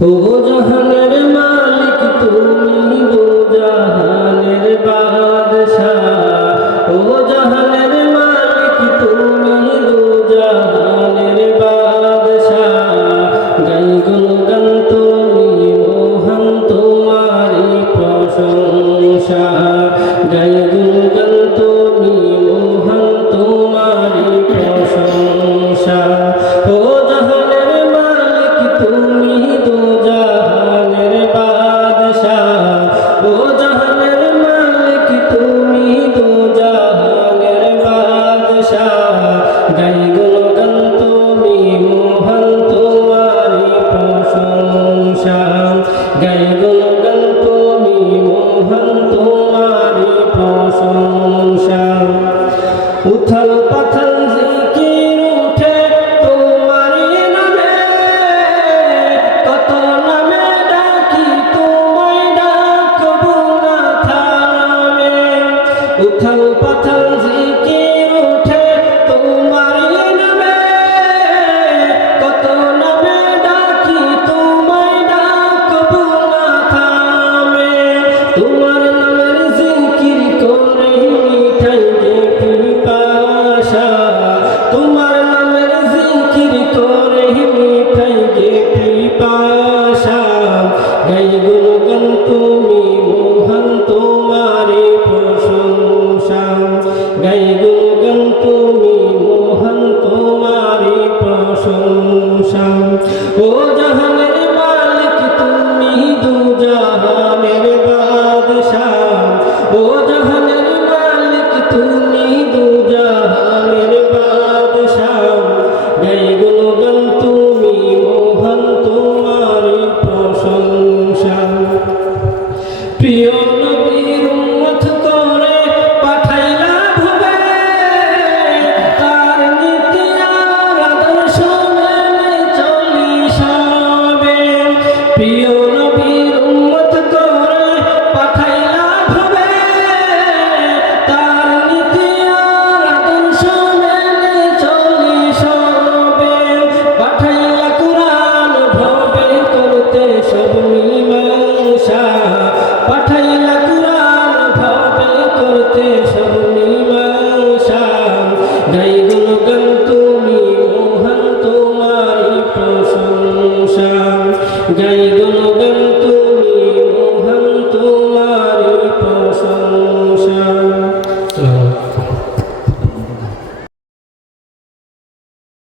ও জাহানের মালিক তুমি জাহানের বাদশাহ। উথাল পাথাল জীব campeão. দুনুবন